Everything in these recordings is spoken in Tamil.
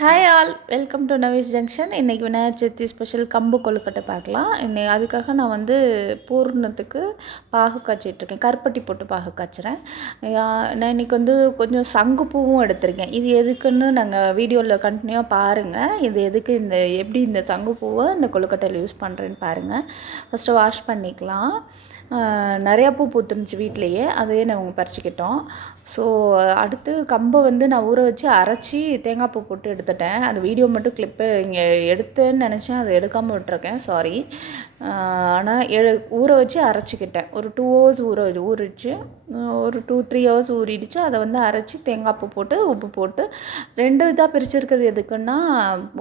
Hi all, welcome to Navi's junction. இன்றைக்கி விநாயகர் சதுர்த்தி ஸ்பெஷல் கம்பு கொழுக்கட்டை பார்க்கலாம். அதுக்காக நான் பூர்ணத்துக்கு பாகு காய்ச்சிட்ருக்கேன். கருப்பட்டி போட்டு பாகு காய்ச்சிறேன். நான் இன்றைக்கி கொஞ்சம் சங்குப்பூவும் எடுத்திருக்கேன். இது எதுக்குன்னு நாங்கள் வீடியோவில் கண்டினியூவாக பாருங்கள். இது எதுக்கு எப்படி இந்த சங்குப்பூவை இந்த கொழுக்கட்டையில் யூஸ் பண்ணுறேன்னு பாருங்கள். ஃபஸ்ட்டு வாஷ் பண்ணிக்கலாம். நிறையா பூ பூத்துருந்துச்சு வீட்டிலையே, அதையே நாங்கள் பறிச்சுக்கிட்டோம். ஸோ அடுத்து கம்பை நான் ஊற வச்சு அரைச்சி தேங்காய் பூ போட்டு எடுத்துட்டேன். அந்த வீடியோ மட்டும் கிளிப்பு இங்கே எடுத்தேன்னு நினச்சேன், அதை எடுக்காமல் விட்டுருக்கேன், சாரி. ஆனால் ஊற வச்சு அரைச்சிக்கிட்டேன். ஒரு 2 ஹவர்ஸ் ஊறிச்சு. ஒரு 2-3 ஹவர்ஸ் ஊறிடுச்சு. அதை அரைச்சி தேங்காய் பூ போட்டு உப்பு போட்டு 2 இதாக பிரிச்சிருக்கிறது எதுக்குன்னா,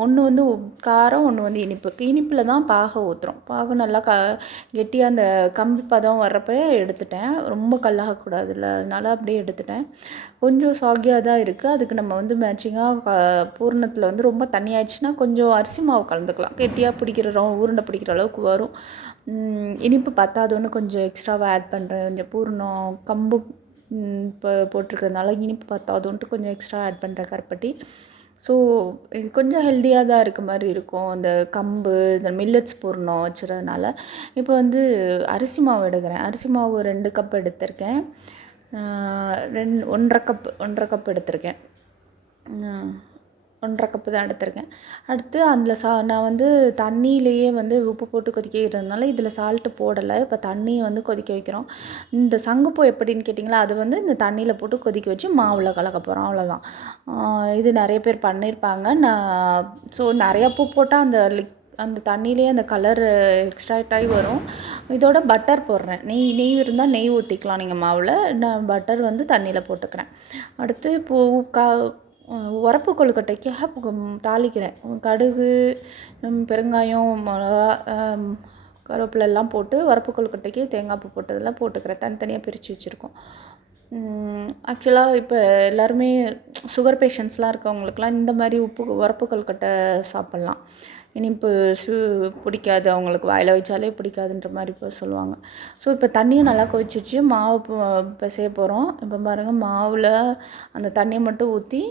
ஒன்று காரம், ஒன்று இனிப்பு. இனிப்பில் தான் பாகை ஊற்றுறோம். பாகு நல்லா கெட்டியாக அந்த கம்பி பதம் வர்றப்ப எடுத்துட்டேன். ரொம்ப கல்லாகக்கூடாதுல்ல, அதனால் அப்படியே எடுத்துட்டேன். கொஞ்சம் சாகியாக தான் இருக்குது. அதுக்கு நம்ம மேட்சிங்காக பூரணத்தில் ரொம்ப தண்ணி ஆயிடுச்சுன்னா கொஞ்சம் அரிசி மாவு கலந்துக்கலாம். கெட்டியாக பிடிக்கிற உருண்டை பிடிக்கிற அளவுக்கு வரும். இனிப்பு பத்தாதோன்னு கொஞ்சம் எக்ஸ்ட்ராவாக ஆட் பண்ணுறேன். கொஞ்சம் பூரணம் கம்பு இப்போ போட்டிருக்கிறதுனால இனிப்பு பத்தாதோன்ட்டு கொஞ்சம் எக்ஸ்ட்ரா ஆட் பண்ணுறேன் கருப்பட்டி. ஸோ இது கொஞ்சம் ஹெல்த்தியாக தான் இருக்க மாதிரி இருக்கும். அந்த கம்பு, இந்த மில்லட்ஸ் பூரணம் வச்சுறதுனால. இப்போ அரிசி மாவு எடுக்கிறேன். அரிசி மாவு 2 கப் எடுத்திருக்கேன். 1.5 கப் எடுத்திருக்கேன். 1.5 கப்பு தான் எடுத்திருக்கேன். அடுத்து அதில் நான் தண்ணியிலேயே உப்பு போட்டு கொதிக்க வைக்கிறதுனால இதில் சால்ட்டு போடலை. இப்போ தண்ணியை கொதிக்க வைக்கிறோம். இந்த சங்குப்பூ எப்படின்னு கேட்டிங்களா, அது இந்த தண்ணியில் போட்டு கொதிக்க வச்சு மாவில் கலக்க போகிறோம், அவ்வளோதான். இது நிறைய பேர் பண்ணியிருப்பாங்க. ஸோ நிறையா பூ போட்டால் அந்த தண்ணியிலே அந்த கலர் எக்ஸ்ட்ராக்ட் ஆகி வரும். இதோட பட்டர் போடுறேன். நெய் இருந்தால் நெய் ஊற்றிக்கலாம் நீங்கள் மாவில். நான் பட்டர் தண்ணியில் போட்டுக்கிறேன். அடுத்து உரப்பு கொழுக்கட்டைக்காக தாளிக்கிறேன். கடுகு, பெருங்காயம், மிளகா, கருவேப்பிலெல்லாம் போட்டு உரப்பு கொழுக்கட்டைக்கு தேங்காய் பூ போட்டதெல்லாம் போட்டுக்கிறேன். தனித்தனியாக பிரித்து வச்சுருக்கோம். ஆக்சுவலாக இப்போ எல்லாருமே சுகர் பேஷண்ட்ஸ்லாம் இருக்கவங்களுக்குலாம் இந்த மாதிரி உரப்பு கொழுக்கட்டை சாப்பிட்லாம். இனிப்பு பிடிக்காது அவங்களுக்கு, வாயில் வச்சாலே பிடிக்காதுன்ற மாதிரி இப்போ சொல்லுவாங்க. ஸோ இப்போ தண்ணியும் நல்லா கொதிச்சிச்சு. மாவு பிசைய போகிறோம். இப்போ பாருங்கள், மாவில் அந்த தண்ணியை மட்டும் ஊற்றி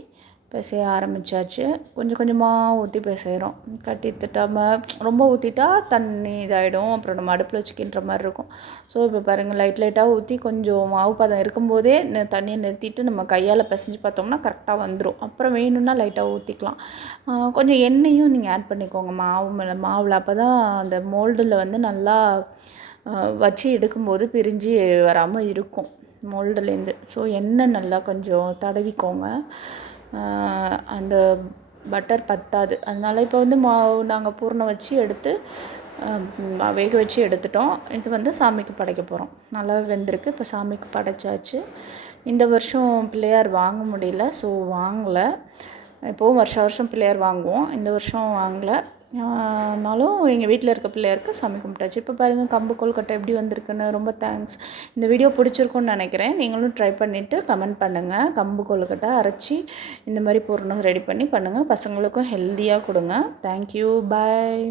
பிசைய ஆரம்பித்தாச்சு. கொஞ்சம் கொஞ்சமாக ஊற்றி பிசைகிறோம். கட்டி தட்டாமல் ரொம்ப ஊற்றிட்டா தண்ணி இதாகிடும். அப்புறம் நம்ம அடுப்பில் வச்சுக்கின்ற மாதிரி இருக்கும். ஸோ இப்போ பாருங்கள், லைட்டாக ஊற்றி கொஞ்சம் மாவு பதம் இருக்கும்போதே தண்ணியை நிறுத்திட்டு நம்ம கையால் பிசைஞ்சு பார்த்தோம்னா கரெக்டாக வந்துடும். அப்புறம் வேணும்னா லைட்டாக ஊற்றிக்கலாம். கொஞ்சம் எண்ணெயும் நீங்கள் ஆட் பண்ணிக்கோங்க மாவில். அப்போ தான் அந்த மோல்டில் நல்லா வச்சு எடுக்கும்போது பிரிஞ்சு வராமல் இருக்கும் மோல்டுலேருந்து. ஸோ எண்ணெய் நல்லா கொஞ்சம் தடவிக்கோங்க. அந்த பட்டர் பத்தாது, அதனால் இப்போ நாங்கள் பூரணம் வச்சு எடுத்து வேக வச்சு எடுத்துட்டோம். இது சாமிக்கு படைக்க போகிறோம். நல்லா வெந்திருக்கு. இப்போ சாமிக்கு படைச்சாச்சு. இந்த வருஷம் பிள்ளையார் வாங்க முடியல, ஸோ வாங்கலை. இப்போவும் வருஷம் பிள்ளையார் வாங்குவோம். இந்த வருஷம் வாங்கலை. ஆனாலும் எங்கள் வீட்டில் இருக்க பிள்ளையாருக்கு சாமி கும்பிட்டாச்சு. இப்போ பாருங்கள், கம்பு கொழுக்கட்டை எப்படி வந்திருக்குன்னு. ரொம்ப தேங்க்ஸ். இந்த வீடியோ பிடிச்சிருக்குன்னு நினைக்கிறேன். நீங்களும் ட்ரை பண்ணிவிட்டு கமெண்ட் பண்ணுங்கள். கம்பு கொழுக்கட்டை அரைச்சி இந்த மாதிரி பூரணம் ரெடி பண்ணி பண்ணுங்கள். பசங்களுக்கும் ஹெல்த்தியாக கொடுங்க. தேங்க்யூ, பாய்.